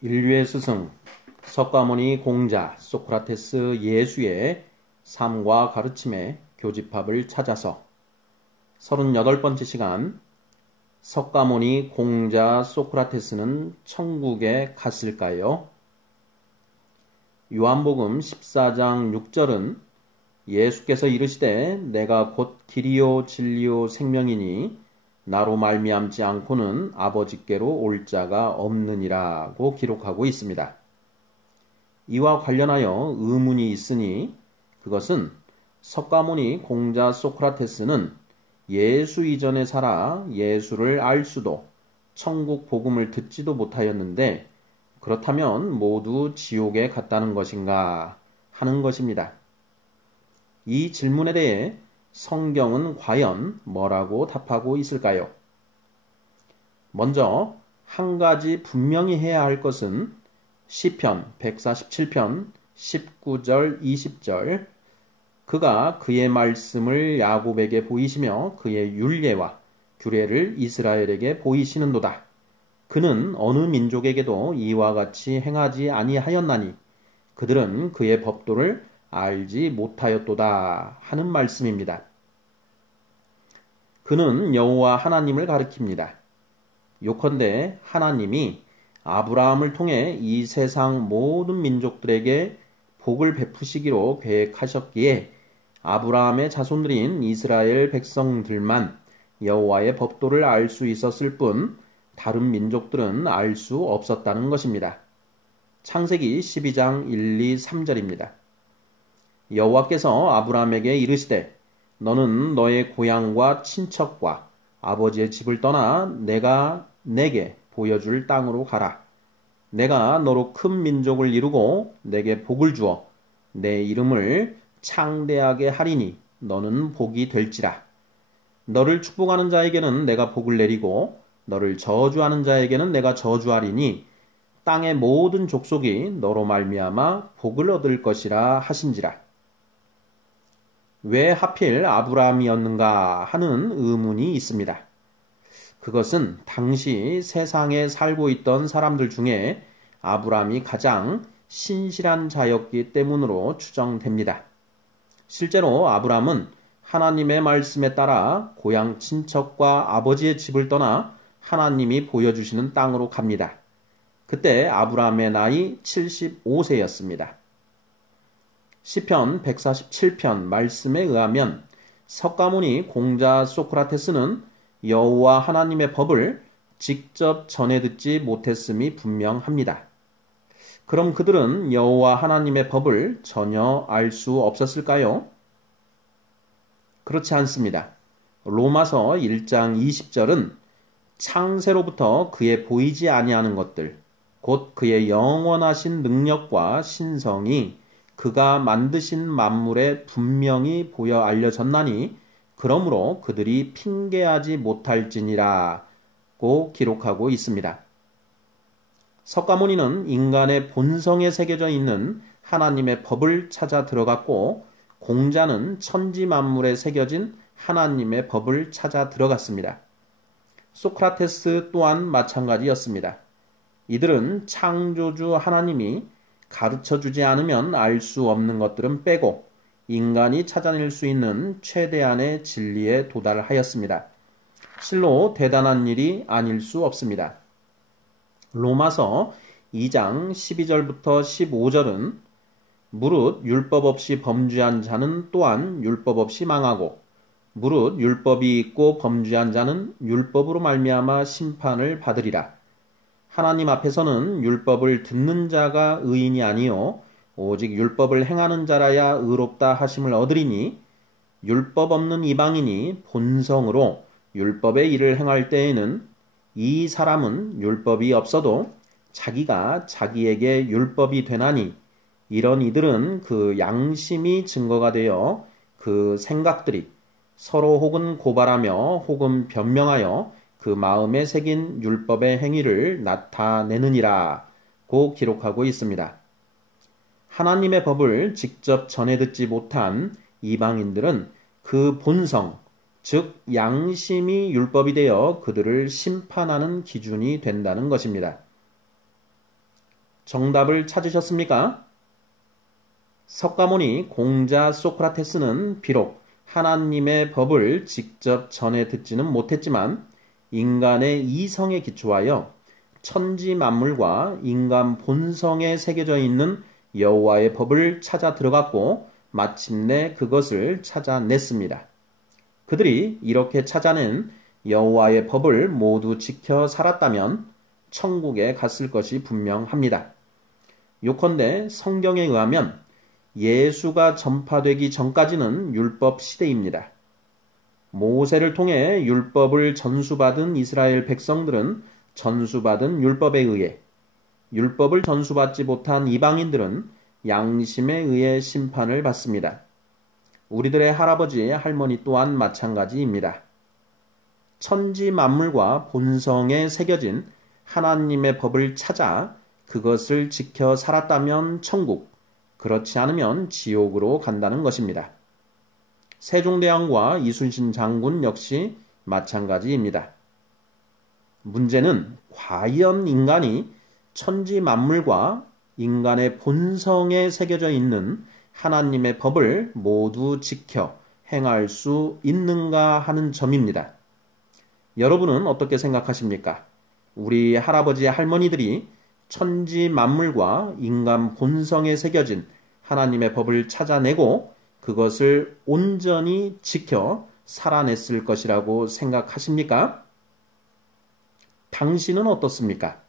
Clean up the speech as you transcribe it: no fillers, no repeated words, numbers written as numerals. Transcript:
인류의 스승, 석가모니 공자 소크라테스 예수의 삶과 가르침의 교집합을 찾아서 38번째 시간, 석가모니 공자 소크라테스는 천국에 갔을까요? 요한복음 14장 6절은 예수께서 이르시되 내가 곧 길이요 진리요 생명이니 나로 말미암지 않고는 아버지께로 올 자가 없느니라고 기록하고 있습니다. 이와 관련하여 의문이 있으니 그것은 석가모니 공자 소크라테스는 예수 이전에 살아 예수를 알 수도 천국 복음을 듣지도 못하였는데 그렇다면 모두 지옥에 갔다는 것인가 하는 것입니다. 이 질문에 대해 성경은 과연 뭐라고 답하고 있을까요? 먼저 한 가지 분명히 해야 할 것은 시편 147편 19절 20절 그가 그의 말씀을 야곱에게 보이시며 그의 율례와 규례를 이스라엘에게 보이시는도다. 그는 어느 민족에게도 이와 같이 행하지 아니하였나니 그들은 그의 법도를 알지 못하였도다 하는 말씀입니다. 그는 여호와 하나님을 가리킵니다. 요컨대 하나님이 아브라함을 통해 이 세상 모든 민족들에게 복을 베푸시기로 계획하셨기에 아브라함의 자손들인 이스라엘 백성들만 여호와의 법도를 알 수 있었을 뿐 다른 민족들은 알 수 없었다는 것입니다. 창세기 12장 1, 2, 3절입니다. 여호와께서 아브라함에게 이르시되 너는 너의 고향과 친척과 아버지의 집을 떠나 내가 내게 보여줄 땅으로 가라. 내가 너로 큰 민족을 이루고 내게 복을 주어 내 이름을 창대하게 하리니 너는 복이 될지라. 너를 축복하는 자에게는 내가 복을 내리고 너를 저주하는 자에게는 내가 저주하리니 땅의 모든 족속이 너로 말미암아 복을 얻을 것이라 하신지라. 왜 하필 아브라함이었는가 하는 의문이 있습니다. 그것은 당시 세상에 살고 있던 사람들 중에 아브라함이 가장 신실한 자였기 때문으로 추정됩니다. 실제로 아브라함은 하나님의 말씀에 따라 고향 친척과 아버지의 집을 떠나 하나님이 보여주시는 땅으로 갑니다. 그때 아브라함의 나이 75세였습니다. 시편 147편 말씀에 의하면 석가모니 공자 소크라테스는 여호와 하나님의 법을 직접 전해 듣지 못했음이 분명합니다. 그럼 그들은 여호와 하나님의 법을 전혀 알 수 없었을까요? 그렇지 않습니다. 로마서 1장 20절은 창세로부터 그의 보이지 아니하는 것들, 곧 그의 영원하신 능력과 신성이 그가 만드신 만물에 분명히 보여 알려졌나니 그러므로 그들이 핑계하지 못할지니라고 기록하고 있습니다. 석가모니는 인간의 본성에 새겨져 있는 하나님의 법을 찾아 들어갔고 공자는 천지 만물에 새겨진 하나님의 법을 찾아 들어갔습니다. 소크라테스 또한 마찬가지였습니다. 이들은 창조주 하나님이 가르쳐주지 않으면 알 수 없는 것들은 빼고 인간이 찾아낼 수 있는 최대한의 진리에 도달하였습니다. 실로 대단한 일이 아닐 수 없습니다. 로마서 2장 12절부터 15절은 무릇 율법 없이 범죄한 자는 또한 율법 없이 망하고 무릇 율법이 있고 범죄한 자는 율법으로 말미암아 심판을 받으리라. 하나님 앞에서는 율법을 듣는 자가 의인이 아니요 오직 율법을 행하는 자라야 의롭다 하심을 얻으리니 율법 없는 이방인이 본성으로 율법의 일을 행할 때에는 이 사람은 율법이 없어도 자기가 자기에게 율법이 되나니 이런 이들은 그 양심이 증거가 되어 그 생각들이 서로 혹은 고발하며 혹은 변명하여 그 마음에 새긴 율법의 행위를 나타내느니라고 기록하고 있습니다. 하나님의 법을 직접 전해 듣지 못한 이방인들은 그 본성, 즉 양심이 율법이 되어 그들을 심판하는 기준이 된다는 것입니다. 정답을 찾으셨습니까? 석가모니 공자 소크라테스는 비록 하나님의 법을 직접 전해 듣지는 못했지만 인간의 이성에 기초하여 천지 만물과 인간 본성에 새겨져 있는 여호와의 법을 찾아 들어갔고 마침내 그것을 찾아냈습니다. 그들이 이렇게 찾아낸 여호와의 법을 모두 지켜 살았다면 천국에 갔을 것이 분명합니다. 요컨대 성경에 의하면 예수가 전파되기 전까지는 율법 시대입니다. 모세를 통해 율법을 전수받은 이스라엘 백성들은 전수받은 율법에 의해, 율법을 전수받지 못한 이방인들은 양심에 의해 심판을 받습니다. 우리들의 할아버지, 할머니 또한 마찬가지입니다. 천지 만물과 본성에 새겨진 하나님의 법을 찾아 그것을 지켜 살았다면 천국, 그렇지 않으면 지옥으로 간다는 것입니다. 세종대왕과 이순신 장군 역시 마찬가지입니다. 문제는 과연 인간이 천지 만물과 인간의 본성에 새겨져 있는 하나님의 법을 모두 지켜 행할 수 있는가 하는 점입니다. 여러분은 어떻게 생각하십니까? 우리 할아버지 할머니들이 천지 만물과 인간 본성에 새겨진 하나님의 법을 찾아내고 그것을 온전히 지켜 살아냈을 것이라고 생각하십니까? 당신은 어떻습니까?